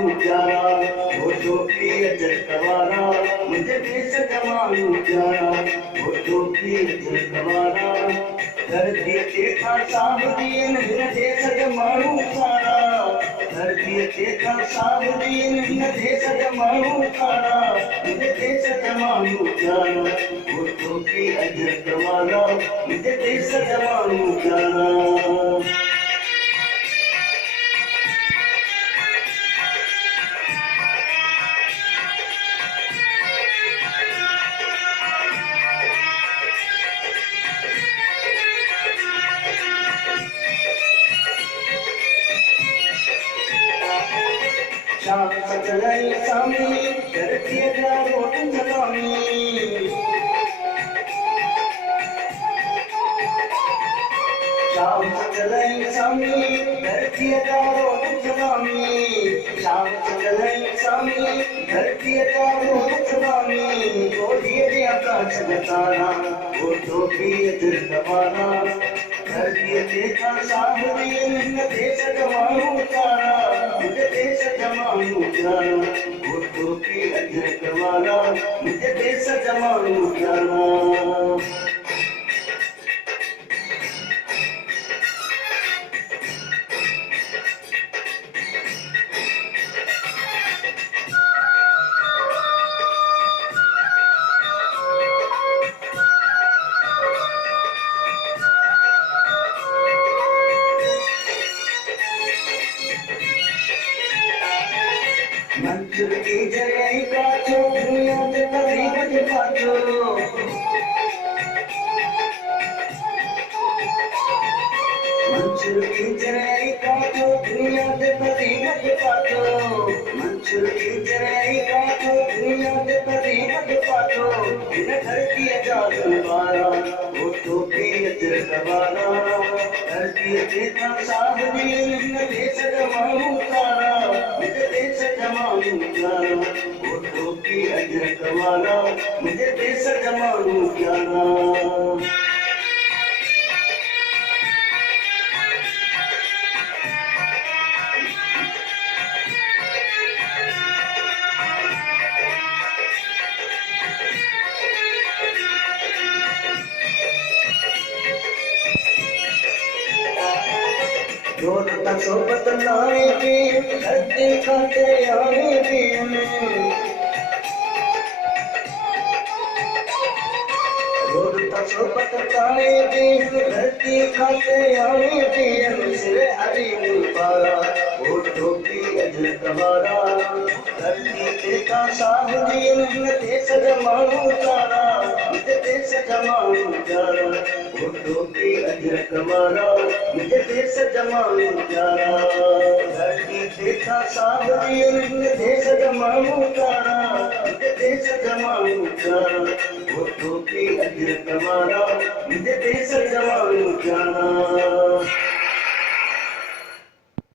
जमानू प्यारा वोटों की अजर गवारा मुझे देश जमानू प्यारा वोटों की अजर गवारा धरती देखा सावधीन देश जमानू सारा धरती देखा सावधीन देश जमानू सारा मुझे देश जमानू प्यारा वोटों की अजर गवारा मुझे देश जमानू प्यारा। शाम सजलाई सामी धरती रोट जलामी शाम सजलाई सामी धरती रोट जलामी शाम सजलाई सामी धरती रोट जलामी गोलिए आकाश बताना वोटों की अजर गवारा धरती देखा सावधीन देश जमानू सारा मुझे देश जमानू प्यारा वोटों की अजर गवारा मुझे देश जमानू प्यारा। मंचूर की जय काचो दुनिया से तकरीबन काचो मंचूर की जय काचो दुनिया से तकरीबन काचो मंचूर की जय काचो दुनिया से तकरीबन काचो इन धरती आजाद बारा वोटों की अजर गवारा धरती देखा सावधीन देश जमानू सारा मुझे देश जमानू प्यारा वोटों की अजर गवारा मुझे देश जमानू प्यारा। रोड तक सोबत लाए भी धरती खाते आए भी रोड तक सोबत लाए भी धरती खाते आए भी सिरे हरी पारा वोटों की अजर गवारा धरती देखा सावधीन देश जमानू सारा मुझे देश जमानू प्यारा वोटों की अजर गवारा मुझे देश जमानू प्यारा धरती देखा सावधीन देश जमानू प्यारा मुझे देश जमानू प्यारा वोटों की अजर गवारा मुझे देश जमानू प्यारा।